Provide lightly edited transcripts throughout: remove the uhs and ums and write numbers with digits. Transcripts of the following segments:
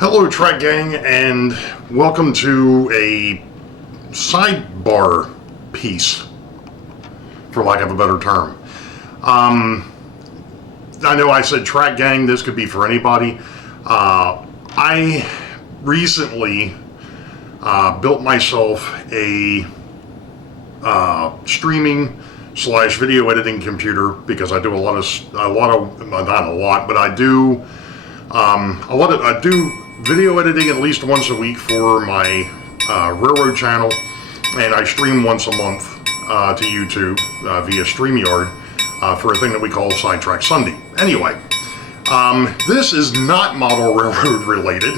Hello Track Gang, and welcome to a sidebar piece, for lack of a better term. I know I said Track Gang, this could be for anybody. I recently built myself a streaming / video editing computer because I do I do video editing at least once a week for my railroad channel, and I stream once a month to YouTube via StreamYard for a thing that we call Sidetrack Sunday. Anyway, this is not model railroad related.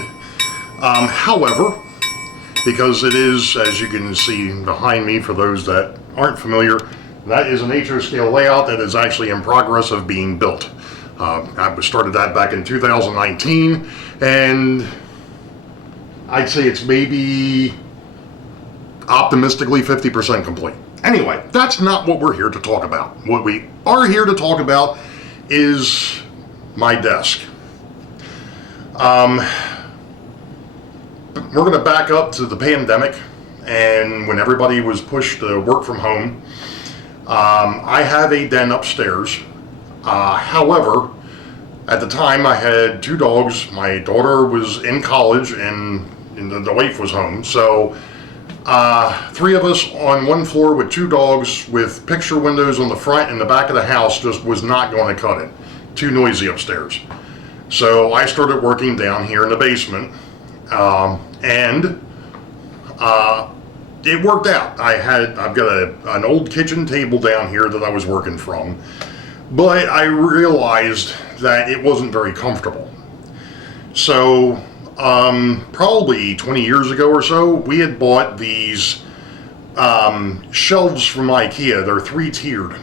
However, because it is, as you can see behind me, for those that aren't familiar, that is an HO scale layout that is actually in progress of being built. I started that back in 2019, and I'd say it's maybe optimistically 50% complete. Anyway, that's not what we're here to talk about. What we are here to talk about is my desk. We're going to back up to the pandemic, and when everybody was pushed to work from home. I have a den upstairs. However, at the time I had 2 dogs. My daughter was in college and the wife was home. So 3 of us on one floor with 2 dogs with picture windows on the front and the back of the house just was not going to cut it. Too noisy upstairs. So I started working down here in the basement, and it worked out. I've got an old kitchen table down here that I was working from, but I realized that it wasn't very comfortable. So probably 20 years ago or so, we had bought these shelves from Ikea. They're 3-tiered,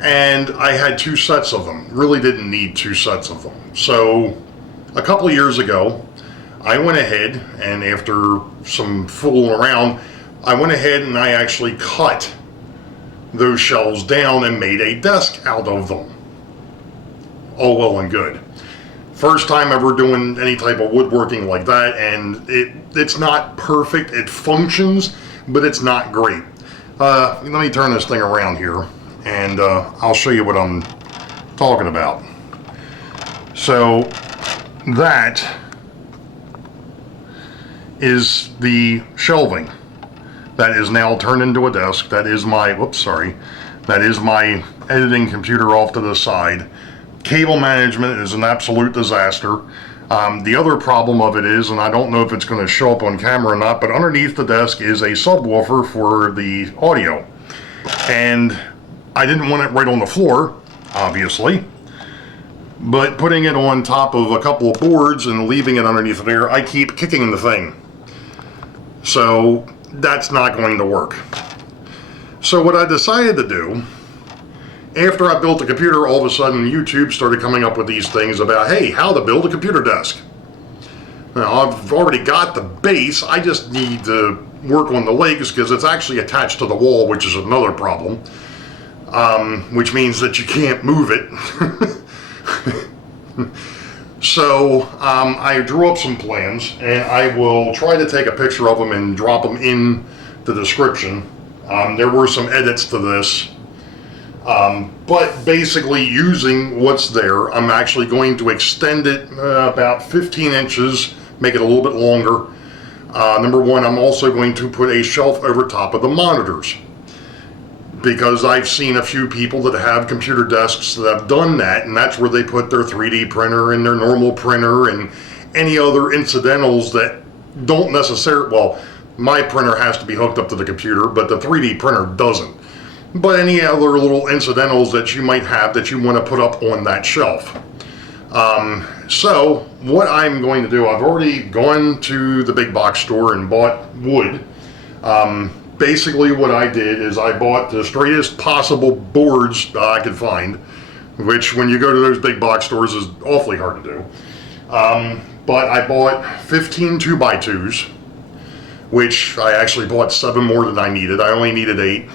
and I had 2 sets of them. Really didn't need 2 sets of them. So a couple of years ago, I went ahead, and after some fooling around, I went ahead and I actually cut those shelves down and made a desk out of them. All well and good. First time ever doing any type of woodworking like that, and it's not perfect. It functions, but it's not great. Let me turn this thing around here, and I'll show you what I'm talking about. So that is the shelving that is now turned into a desk. That is my, that is my editing computer off to the side. Cable management is an absolute disaster. The other problem of it is, and I don't know if it's going to show up on camera or not, but underneath the desk is a subwoofer for the audio. And I didn't want it right on the floor, obviously. But putting it on top of a couple of boards and leaving it underneath there, I keep kicking the thing. So that's not going to work. So what I decided to do, after I built the computer, all of a sudden YouTube started coming up with these things about, hey, how to build a computer desk. Now, I've already got the base. I just need to work on the legs because it's actually attached to the wall, which is another problem. Which means that you can't move it. So I drew up some plans, and I will try to take a picture of them and drop them in the description. There were some edits to this, but basically using what's there, I'm actually going to extend it about 15 inches, make it a little bit longer. Number one, I'm also going to put a shelf over top of the monitors, because I've seen a few people that have computer desks that have done that, and that's where they put their 3D printer and their normal printer and any other incidentals that don't necessarily, well, my printer has to be hooked up to the computer, but the 3D printer doesn't. But any other little incidentals that you might have that you want to put up on that shelf. So what I'm going to do, I've already gone to the big box store and bought wood. Basically what I did is I bought the straightest possible boards I could find, which when you go to those big box stores is awfully hard to do. But I bought 15 2x2s, which I actually bought 7 more than I needed. I only needed 8,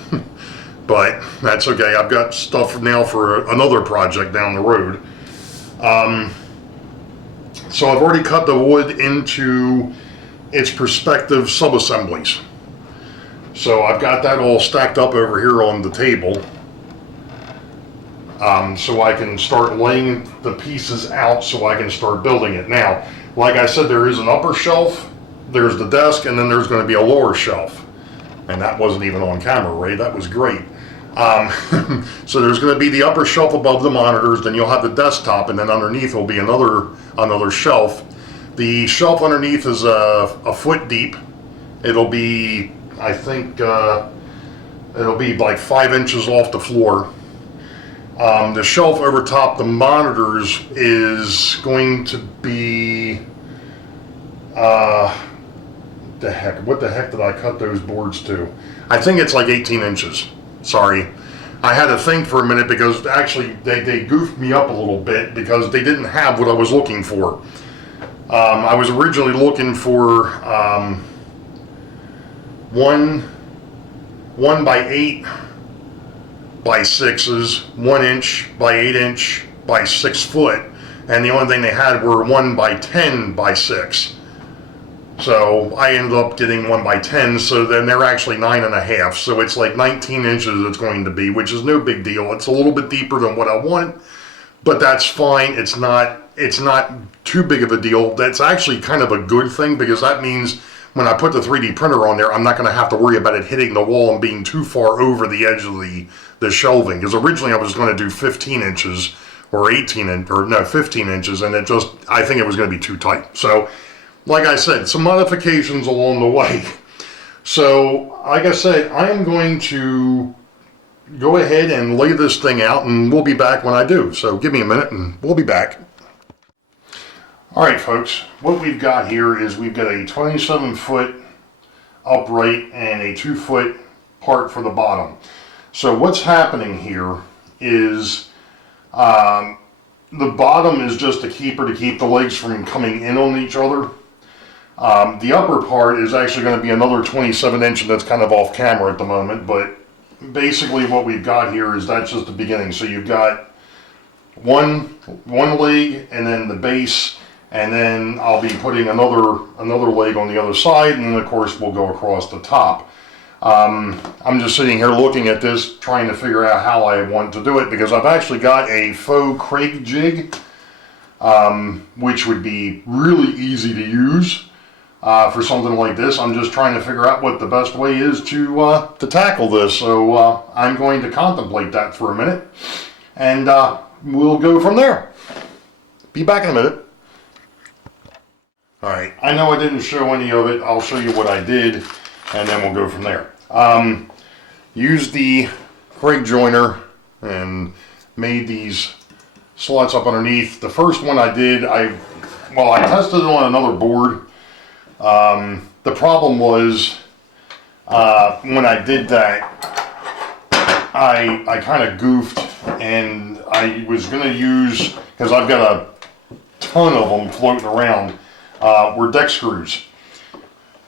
but that's okay. I've got stuff now for another project down the road. So I've already cut the wood into its prospective sub-assemblies. So I've got that all stacked up over here on the table. So I can start laying the pieces out so I can start building it. Now, like I said, there is an upper shelf, there's the desk, and then there's going to be a lower shelf. And that wasn't even on camera, Ray. That was great. So there's going to be the upper shelf above the monitors, then you'll have the desktop, and then underneath will be another shelf. The shelf underneath is a foot deep. It'll be, I think, it'll be like 5 inches off the floor. The shelf over top the monitors is going to be, what the heck did I cut those boards to? I think it's like 18 inches. Sorry. I had to think for a minute because actually they goofed me up a little bit because they didn't have what I was looking for. I was originally looking for 1 by 8 by 6s, 1 inch by 8 inch by 6 foot, and the only thing they had were 1 by 10 by 6. So I ended up getting 1 by 10, so then they're actually 9.5. So it's like 19 inches it's going to be, which is no big deal. It's a little bit deeper than what I want, but that's fine. It's not too big of a deal. That's actually kind of a good thing because that means when I put the 3D printer on there, I'm not going to have to worry about it hitting the wall and being too far over the edge of the shelving. Because originally I was going to do 15 inches or 15 inches, and I think it was going to be too tight. So, like I said, some modifications along the way. So, like I said, I am going to go ahead and lay this thing out, and we'll be back when I do. So, give me a minute, and we'll be back. Alright folks, what we've got here is we've got a 27-foot upright and a 2-foot part for the bottom. So what's happening here is the bottom is just a keeper to keep the legs from coming in on each other. The upper part is actually going to be another 27-inch, and that's kind of off camera at the moment, but basically what we've got here is that's just the beginning. So you've got one leg and then the base, and then I'll be putting another leg on the other side, and then of course we'll go across the top. I'm just sitting here looking at this, trying to figure out how I want to do it, because I've actually got a faux Craig jig, which would be really easy to use for something like this. I'm just trying to figure out what the best way is to tackle this, so I'm going to contemplate that for a minute, and we'll go from there. Be back in a minute. Alright, I know I didn't show any of it. I'll show you what I did, and then we'll go from there. Used the Craig joiner and made these slots up underneath. The first one I did, I tested it on another board. The problem was when I did that, I kind of goofed, and I was going to use, because I've got a ton of them floating around, were deck screws,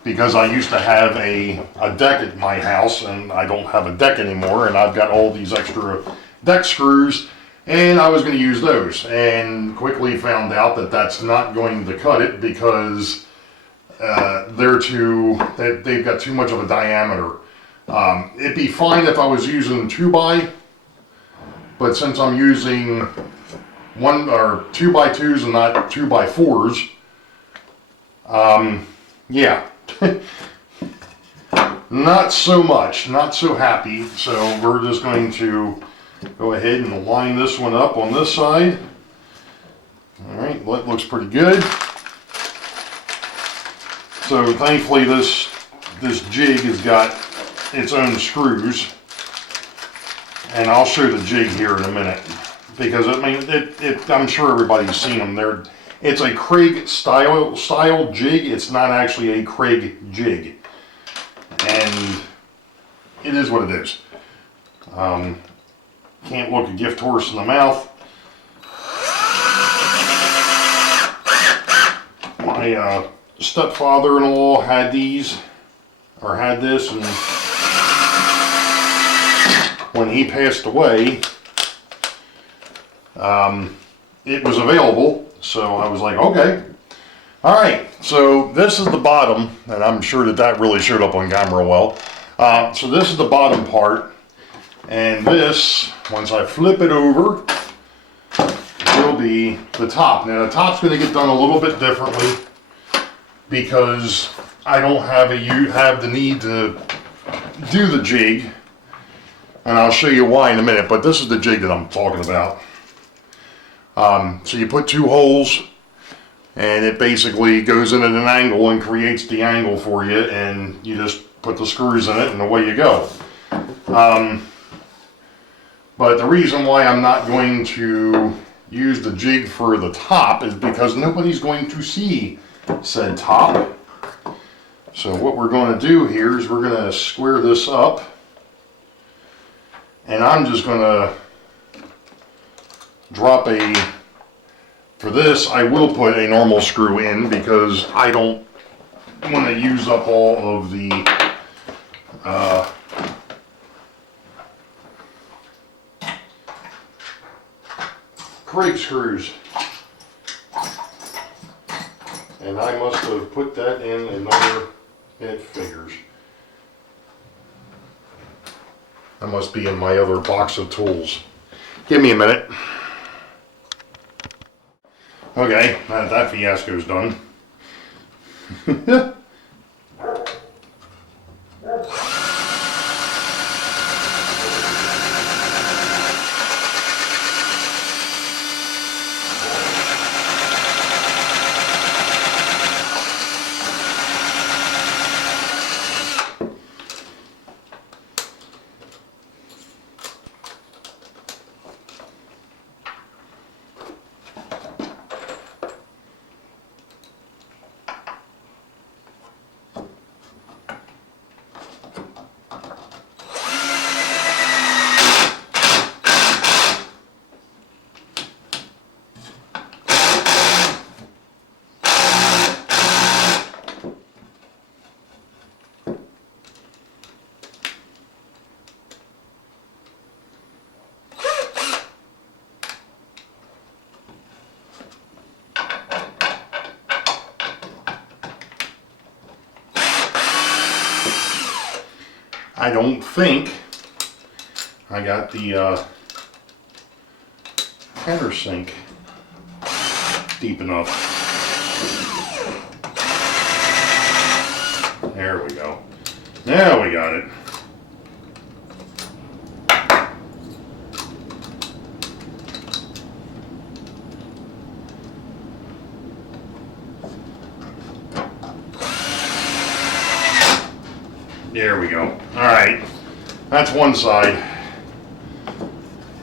because I used to have a deck at my house, and I don't have a deck anymore, and I've got all these extra deck screws, and I was going to use those, and quickly found out that that's not going to cut it, because they've got too much of a diameter. It'd be fine if I was using 2x, but since I'm using 2x2s and not 2x4s, yeah, not so much, not so happy. So we're just going to go ahead and line this one up on this side. All right, that looks pretty good. So thankfully this jig has got its own screws, and I'll show the jig here in a minute, because I mean I'm sure everybody's seen them. It's a Craig style jig. It's not actually a Craig jig, and it is what it is. Can't look a gift horse in the mouth. My stepfather-in-law had these, or had this, and when he passed away, it was available, So I was like, okay. All right, so this is the bottom, and I'm sure that that really showed up on camera well. So this is the bottom part, and this, once I flip it over, will be the top. Now the top's going to get done a little bit differently because I don't have the need to do the jig, and I'll show you why in a minute, but this is the jig that I'm talking about. So you put 2 holes, and it basically goes in at an angle and creates the angle for you, and you just put the screws in it and away you go. But the reason why I'm not going to use the jig for the top is because nobody's going to see said top. So what we're going to do here is we're going to square this up, and I'm just going to drop for this I will put a normal screw in because I don't want to use up all of the crate screws. And I must have put that in another, it figures. That must be in my other box of tools. Give me a minute. Okay, now that fiasco's done. I don't think I got the countersink deep enough. There we go. Now we got it. There we go. Alright, that's one side.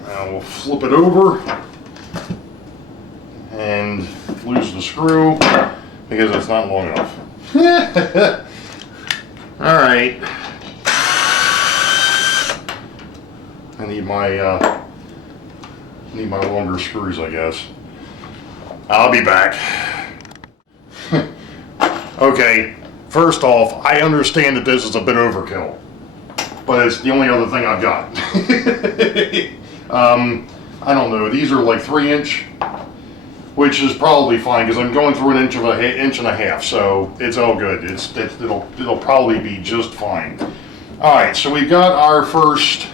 Now we'll flip it over and lose the screw because it's not long enough. Alright. I need my longer screws, I guess. I'll be back. Okay. First off, I understand that this is a bit overkill, but it's the only other thing I've got. I don't know, these are like 3-inch, which is probably fine because I'm going through an inch and a half, so it's all good. It'll probably be just fine. All right, so we've got our first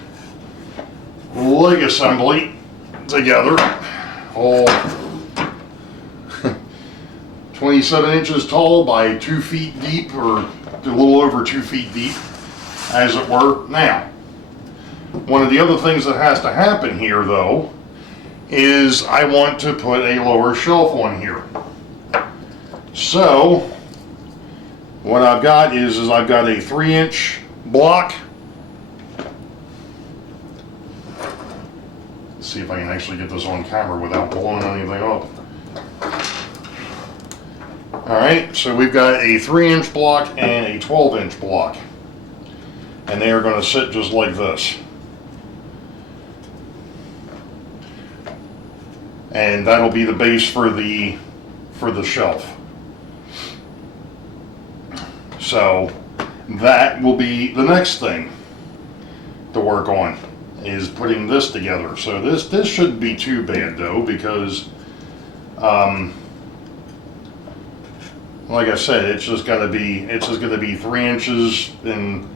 leg assembly together, all 27 inches tall by 2 feet deep, or a little over 2 feet deep, as it were. Now, one of the other things that has to happen here, though, is I want to put a lower shelf on here. So, what I've got is I've got a 3-inch block. Let's see if I can actually get this on camera without blowing anything up. Alright, so we've got a 3-inch block and a 12-inch block. And they are going to sit just like this. And that'll be the base for the shelf. So that will be the next thing to work on, is putting this together. So this shouldn't be too bad though, because Like I said, it's just gonna be 3 inches, and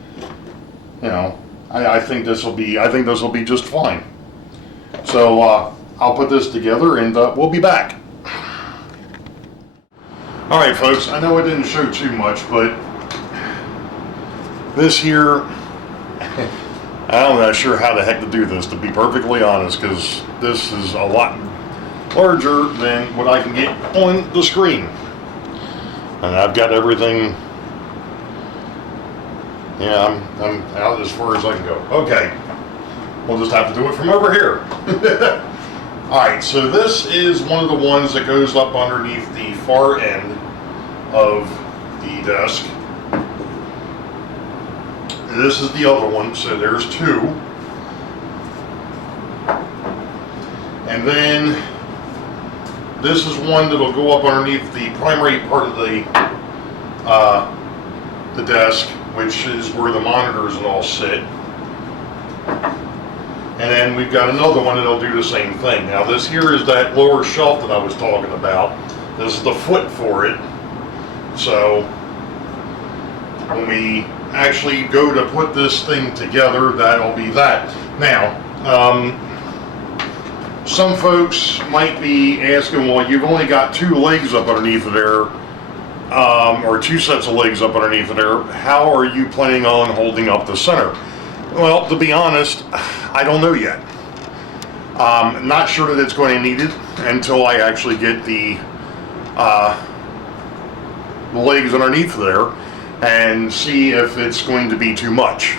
you know, I think this will be just fine. So I'll put this together, and we'll be back. All right, folks. I know I didn't show too much, but this here, I'm not sure how the heck to do this, to be perfectly honest, because this is a lot larger than what I can get on the screen. And I've got everything, yeah, I'm out as far as I can go. Okay, we'll just have to do it from over here. Alright, so this is one of the ones that goes up underneath the far end of the desk. This is the other one, so there's 2. And then this is one that'll go up underneath the primary part of the desk, which is where the monitors and all sit. And then we've got another one that'll do the same thing. Now this here is that lower shelf that I was talking about. This is the foot for it. So when we actually go to put this thing together, that'll be that. Now, some folks might be asking, well, you've only got 2 legs up underneath of there, or 2 sets of legs up underneath of there. How are you planning on holding up the center? Well, to be honest, I don't know yet. Not sure that it's going to need it until I actually get the legs underneath there and see if it's going to be too much.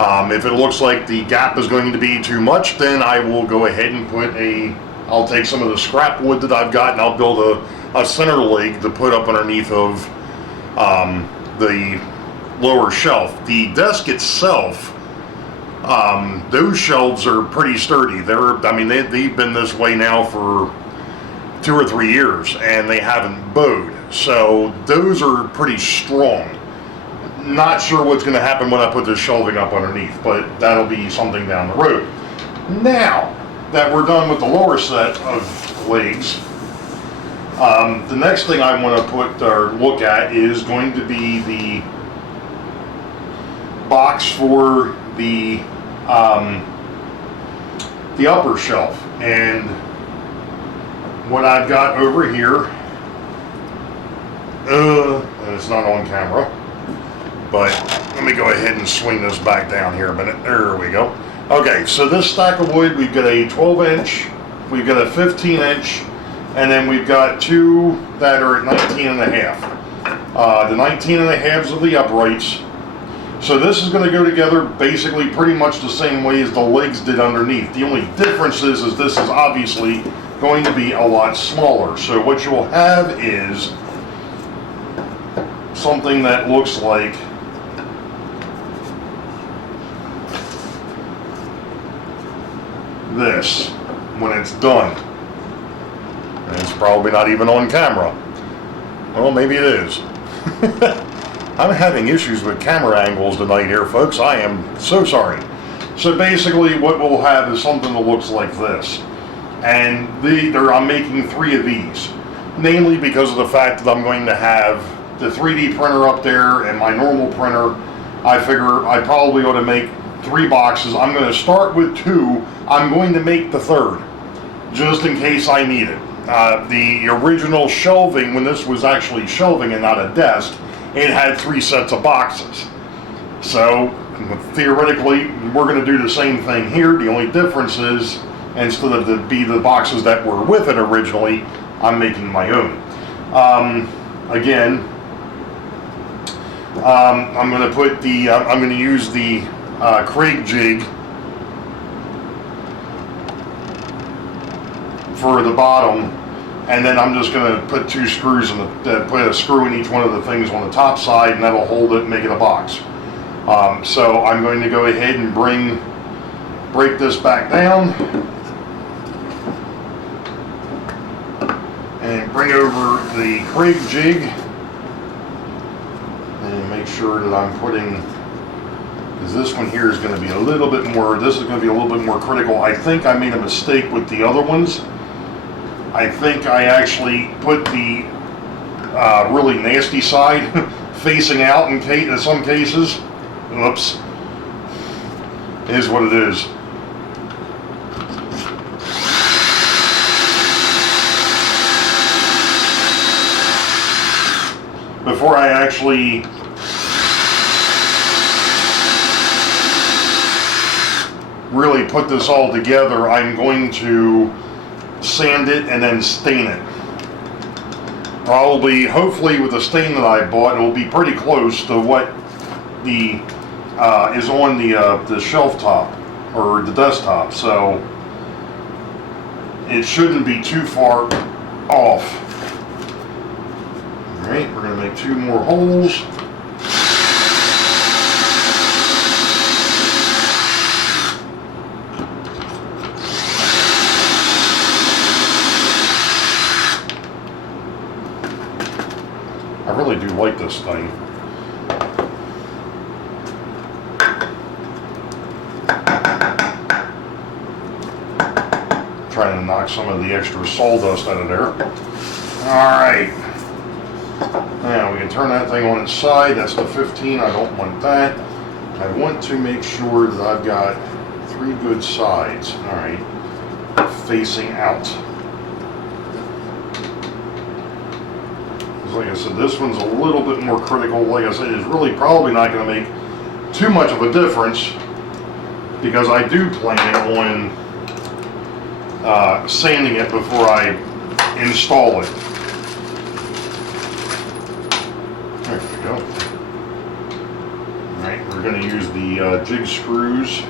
If it looks like the gap is going to be too much, then I will go ahead and I'll take some of the scrap wood that I've got, and I'll build a center leg to put up underneath of the lower shelf. The desk itself, those shelves are pretty sturdy. They've been this way now for 2 or 3 years, and they haven't bowed. So those are pretty strong. Not sure what's going to happen when I put this shelving up underneath, but that'll be something down the road. Now that we're done with the lower set of legs, the next thing I want to put or look at is going to be the box for the upper shelf. And what I've got over here, and it's not on camera, but let me go ahead and swing this back down here a minute. There we go. Okay, so this stack of wood, we've got a 12-inch, we've got a 15-inch, and then we've got 2 that are at 19 and a half. The 19 and a halves of the uprights. So this is going to go together basically pretty much the same way as the legs did underneath. The only difference is this is obviously going to be a lot smaller. So what you'll have is something that looks like this when it's done. And it's probably not even on camera. Well, maybe it is. I'm having issues with camera angles tonight here, folks. I am so sorry. So basically what we'll have is something that looks like this. And I'm making 3 of these. Mainly because of the fact that I'm going to have the 3D printer up there and my normal printer. I figure I probably ought to make 3 boxes. I'm going to start with 2. I'm going to make the 3rd, just in case I need it. The original shelving, when this was actually shelving and not a desk, it had 3 sets of boxes. So theoretically, we're going to do the same thing here. The only difference is, instead of the boxes that were with it originally, I'm making my own. Again, I'm going to put I'm going to use the Craig jig for the bottom, and then I'm just going to put 2 screws in put a screw in each one of the things on the top side, and that'll hold it and make it a box. So I'm going to go ahead and break this back down and bring over the Craig jig and make sure that I'm putting, because this one here is going to be a little bit more, this is going to be a little bit more critical. I think I made a mistake with the other ones. I think I actually put the really nasty side facing out in some cases. Oops. It is what it is. Before I actually really put this all together, I'm going to sand it and then stain it. Probably, hopefully with the stain that I bought, it will be pretty close to what the is on the shelf top or the desktop, so it shouldn't be too far off. Alright, we're going to make 2 more holes. I really do like this thing. Trying to knock some of the extra sawdust out of there. Alright. Now we can turn that thing on its side. That's the 15. I don't want that. I want to make sure that I've got 3 good sides. Alright. Facing out. Like I said, this one's a little bit more critical. Like I said, it's really probably not going to make too much of a difference because I do plan on sanding it before I install it. There we go. Alright, we're going to use the jig screws.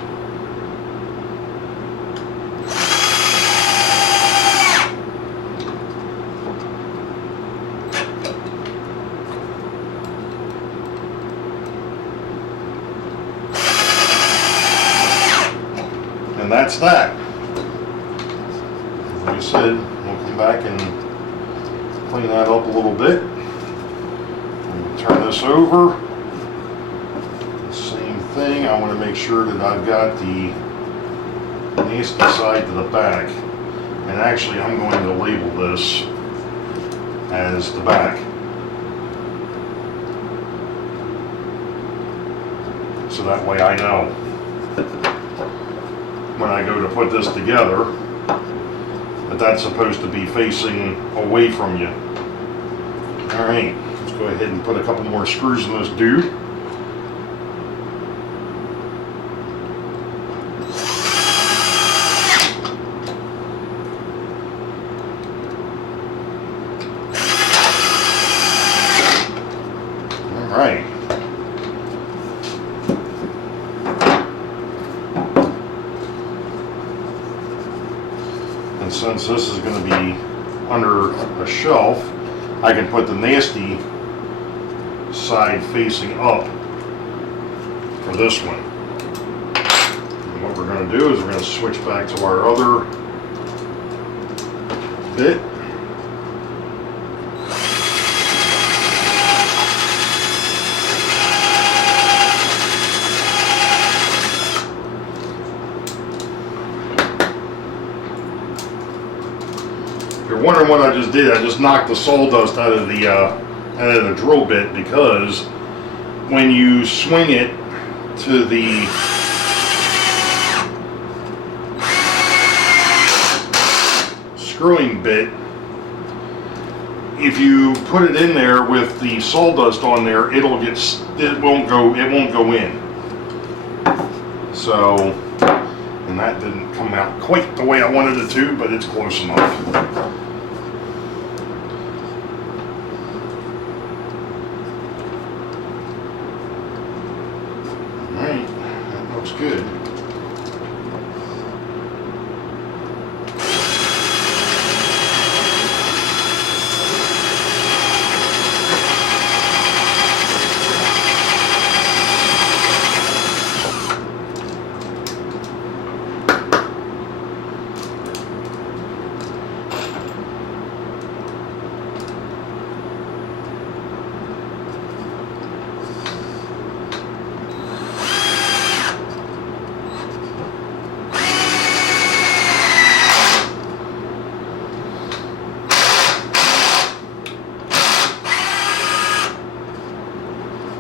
And that's that. Like I said, we'll come back and clean that up a little bit. We'll turn this over. The same thing. I want to make sure that I've got the nasty side to the back. And actually, I'm going to label this as the back. So that way I know when I go to put this together that that's supposed to be facing away from you. Alright, let's go ahead and put a couple more screws in this dude. Alright. And since this is going to be under a shelf, I can put the nasty side facing up for this one. And what we're going to do is we're going to switch back to our other bit. If you're wondering what I just did, I just knocked the sawdust out of the drill bit, because when you swing it to the screwing bit, if you put it in there with the sawdust on there, it won't go in. So, and that didn't come out quite the way I wanted it to, but it's close enough. Alright, that looks good.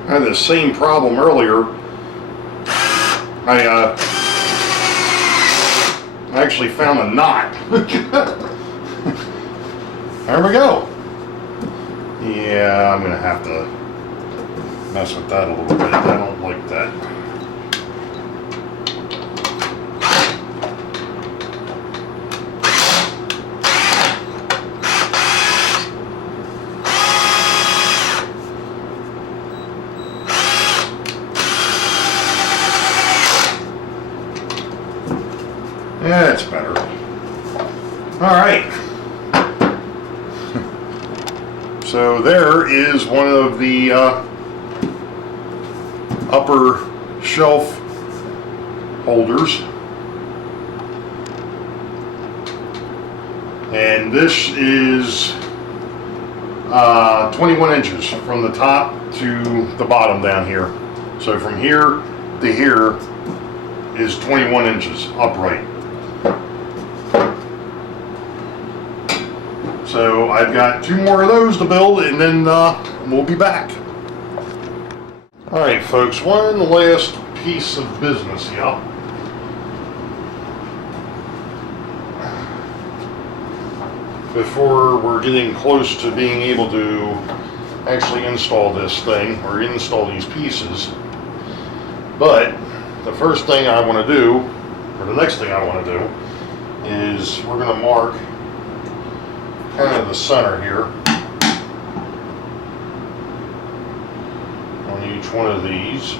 I had the same problem earlier. I actually found a knot. There we go. Yeah, I'm gonna have to mess with that a little bit. I don't like that. Yeah, that's better. All right. So there is one of the upper shelf holders. And this is 21 inches from the top to the bottom down here. So from here to here is 21 inches upright. So I've got 2 more of those to build, and then we'll be back. All right, folks, one last piece of business here. Before we're getting close to being able to actually install this thing, or install these pieces. But the first thing I want to do, or the next thing I want to do, is we're going to mark kind of the center here on each one of these.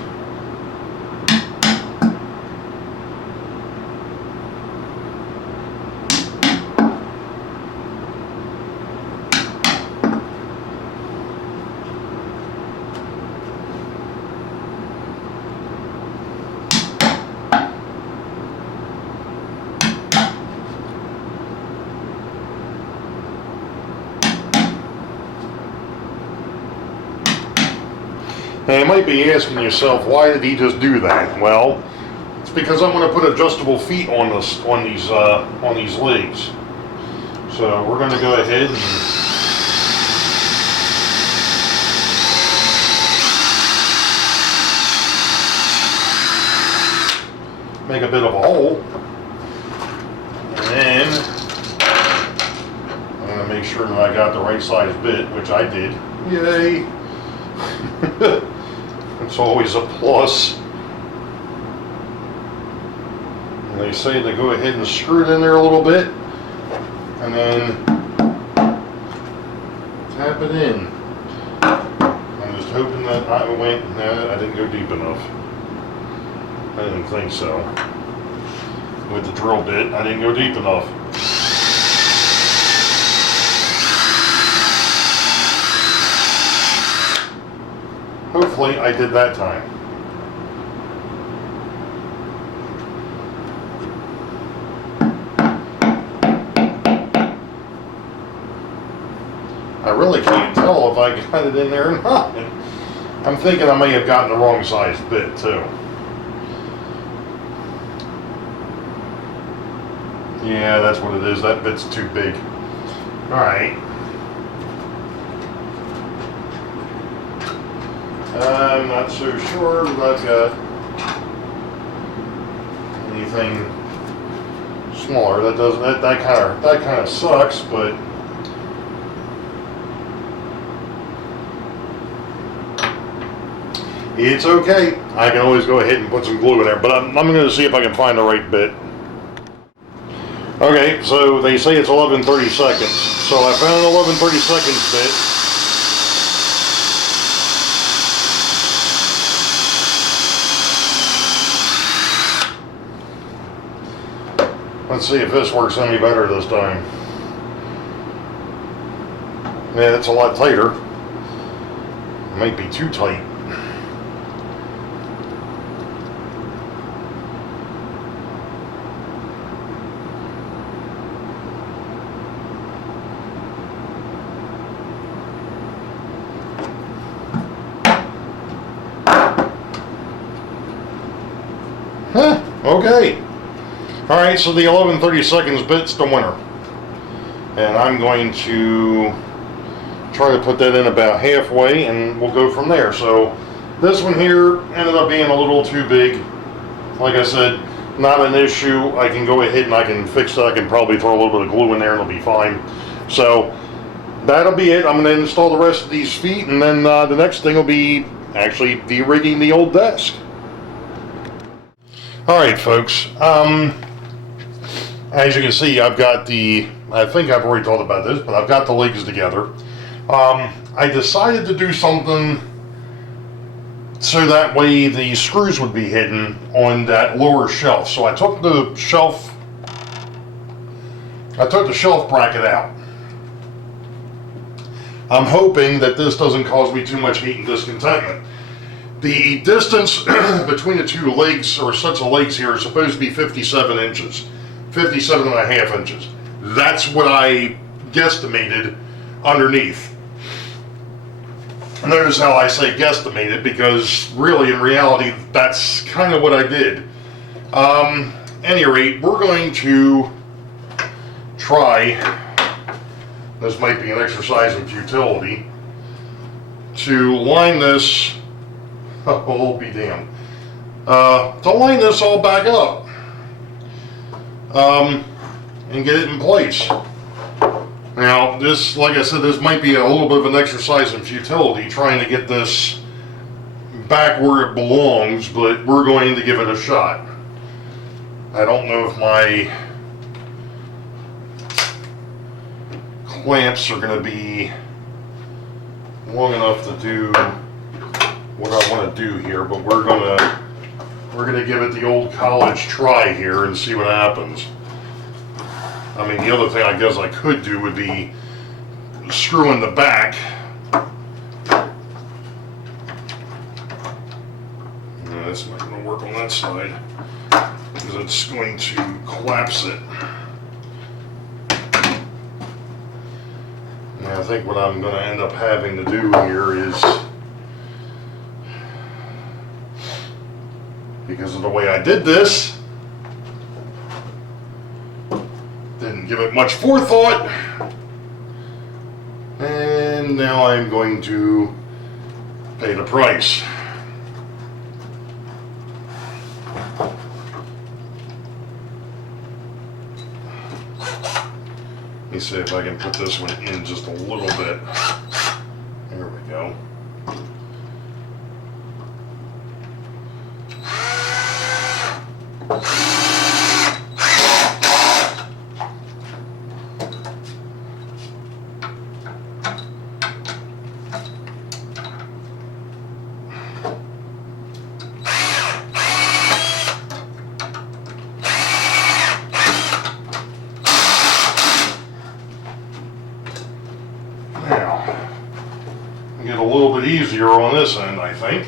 Now you might be asking yourself, why did he just do that? Well, it's because I'm going to put adjustable feet on this, on these legs. So we're going to go ahead and make a bit of a hole, and then I'm going to make sure that I got the right size bit, which I did. Yay! It's always a plus. And they say to go ahead and screw it in there a little bit, and then tap it in. I'm just hoping that I didn't go deep enough. I didn't think so. With the drill bit, I didn't go deep enough. Hopefully I did that time. I really can't tell if I got it in there or not. I'm thinking I may have gotten the wrong size bit too. Yeah, that's what it is. That bit's too big. Alright. I'm not so sure that I've got anything smaller. That doesn't that kind of sucks, but it's okay. I can always go ahead and put some glue in there, but I'm going to see if I can find the right bit. Okay, so they say it's 11/32. So I found an 11/32 bit. Let's see if this works any better this time. Yeah, it's a lot tighter. It might be too tight. Huh, okay. Alright, so the 11/32 bit's the winner. And I'm going to try to put that in about halfway, and we'll go from there. So This one here ended up being a little too big. Like I said, not an issue. I can go ahead and I can fix that. I can probably throw a little bit of glue in there and it'll be fine. So that'll be it. I'm going to install the rest of these feet, and then the next thing will be actually de-rigging the old desk. Alright folks, as you can see, I've got I think I've already talked about this, but I've got the legs together. I decided to do something so that way the screws would be hidden on that lower shelf. So I took the shelf bracket out. I'm hoping that this doesn't cause me too much heat and discontentment. The distance between the two legs, or sets of legs here, is supposed to be 57 inches. 57 and a half inches. That's what I guesstimated underneath. Notice how I say guesstimated, because really, in reality, that's kind of what I did. At any rate, we're going to try, this might be an exercise in futility, to line this, oh be damned, to line this all back up and get it in place. Now this, like I said, this might be a little bit of an exercise in futility, trying to get this back where it belongs, but we're going to give it a shot. I don't know if my clamps are going to be long enough to do what I want to do here, but we're gonna give it the old college try here and see what happens. I mean, the other thing I guess I could do would be screw in the back. No, that's not going to work on that side because it's going to collapse it. And I think what I'm going to end up having to do here is, because of the way I did this, didn't give it much forethought, and now I'm going to pay the price. Let me see if I can put this one in just a little bit. There we go. Get a little bit easier on this end, I think.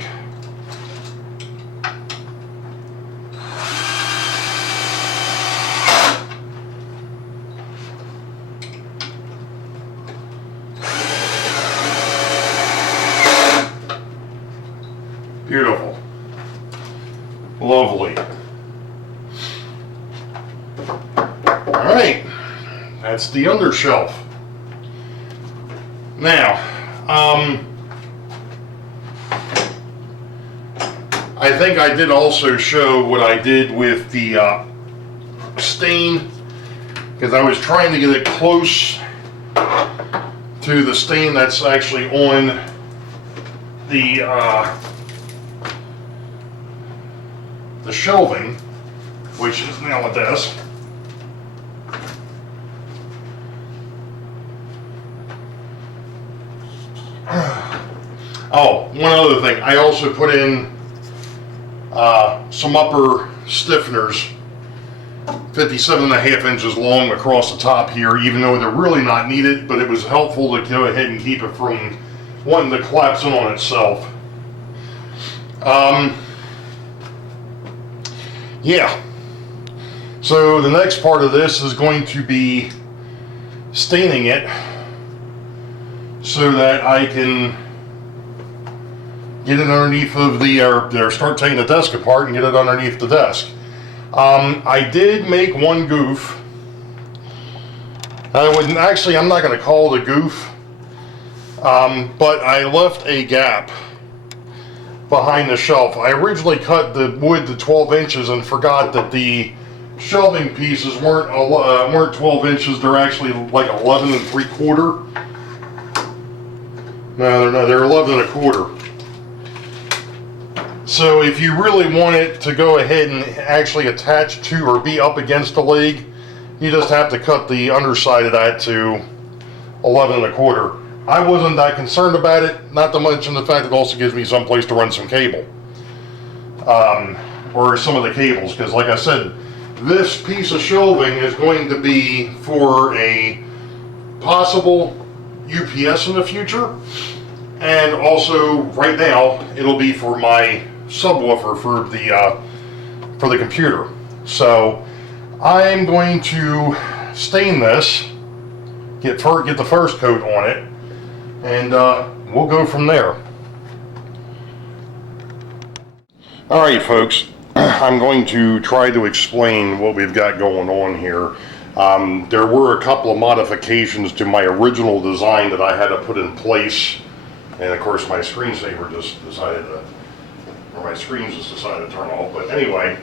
Beautiful. Lovely. All right, that's the undershelf. Now, I think I did also show what I did with the stain, because I was trying to get it close to the stain that's actually on the shelving, which is now a desk. Oh, one other thing, I also put in some upper stiffeners, 57 and a half inches long across the top here, even though they're really not needed, but it was helpful to go ahead and keep it from wanting to collapse in on itself. Yeah, so the next part of this is going to be staining it so that I can get it underneath of the, or start taking the desk apart and get it underneath the desk. I did make one goof. I wouldn't, actually, I'm not going to call it a goof, but I left a gap behind the shelf. I originally cut the wood to 12 inches and forgot that the shelving pieces weren't 12 inches. They're actually like 11 3/4. No, they're not. They're 11 1/4. So if you really want it to go ahead and actually attach to or be up against the leg, you just have to cut the underside of that to 11 1/4. I wasn't that concerned about it, not to mention the fact it also gives me some place to run some cable. Or some of the cables, because like I said, this piece of shelving is going to be for a possible UPS in the future, and also right now it'll be for my subwoofer for the computer. So I'm going to stain this, get the first coat on it, and we'll go from there. Alright folks, I'm going to try to explain what we've got going on here. There were a couple of modifications to my original design that I had to put in place, and of course my screensaver just decided to, or my screens just decided to turn off, but anyway.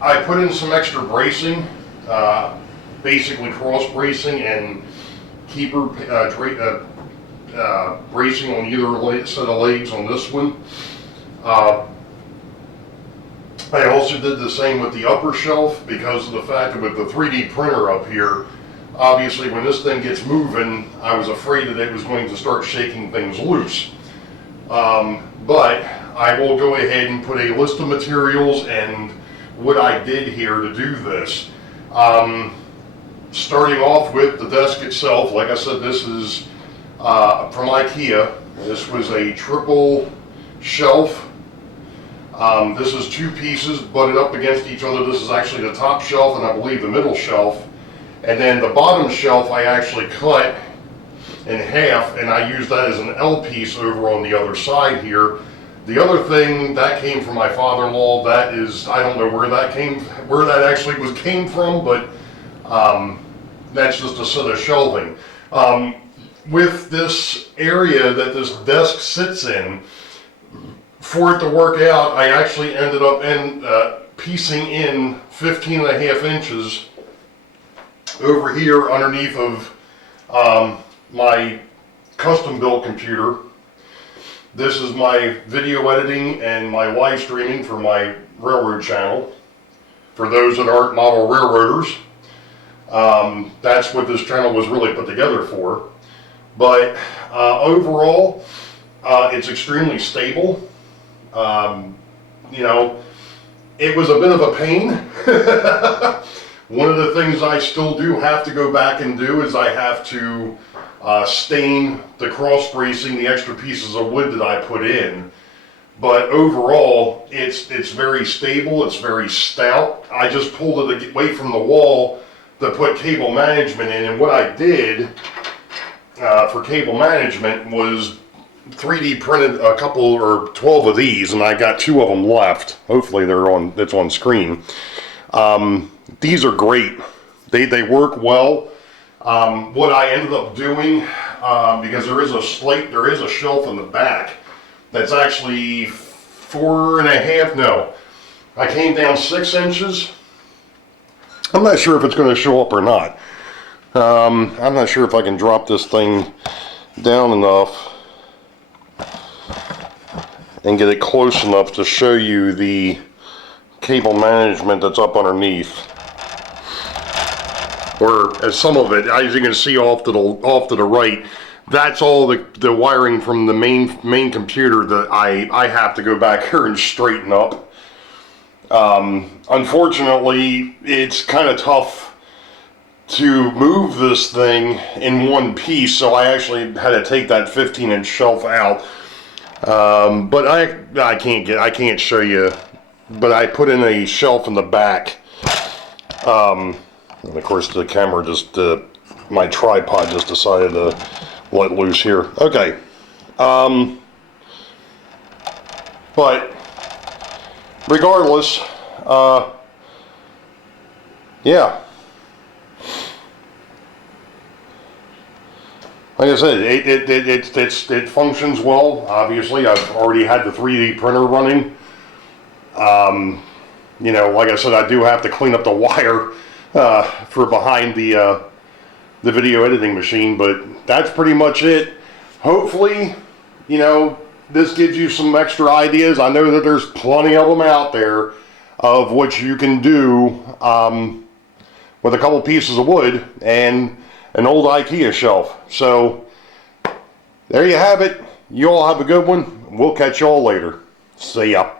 I put in some extra bracing, basically cross bracing and keeper bracing on either set of legs on this one. I also did the same with the upper shelf because of the fact that with the 3D printer up here, obviously when this thing gets moving, I was afraid that it was going to start shaking things loose. But I will go ahead and put a list of materials and what I did here to do this. Starting off with the desk itself, like I said, this is from Ikea. This was a triple shelf. This is two pieces butted up against each other. This is actually the top shelf and I believe the middle shelf. And then the bottom shelf I actually cut in half and I used that as an L piece over on the other side here. The other thing that came from my father-in-law, that is, I don't know where that came from, but that's just a set of shelving. With this area that this desk sits in, for it to work out, I actually ended up piecing in 15.5 inches over here underneath of my custom built computer. This is my video editing and my live streaming for my railroad channel. For those that aren't model railroaders, that's what this channel was really put together for. But overall, it's extremely stable. You know, it was a bit of a pain. One of the things I still do have to go back and do is I have to stain the cross bracing, the extra pieces of wood that I put in. But overall, it's very stable, it's very stout. I just pulled it away from the wall to put cable management in, and what I did for cable management was 3D printed a couple or 12 of these, and I got 2 of them left. Hopefully it's on screen. These are great. They work well. What I ended up doing, because there is a shelf in the back that's actually 4.5, no, I came down 6 inches. I'm not sure if it's going to show up or not. I'm not sure if I can drop this thing down enough and get it close enough to show you the cable management that's up underneath. Or as some of it, as you can see off to the right, that's all the wiring from the main computer that I have to go back here and straighten up. Unfortunately, it's kind of tough to move this thing in one piece, so I actually had to take that 15-inch shelf out. But I can't show you, but I put in a shelf in the back. And of course the camera my tripod just decided to let loose here. Okay. But regardless, yeah. Like I said, it functions well. Obviously, I've already had the 3D printer running. You know, like I said, I do have to clean up the wire for behind the video editing machine, but that's pretty much it. Hopefully, you know, this gives you some extra ideas. I know that there's plenty of them out there of what you can do with a couple pieces of wood and an old Ikea shelf. So there you have it. You all have a good one. We'll catch you all later. See ya.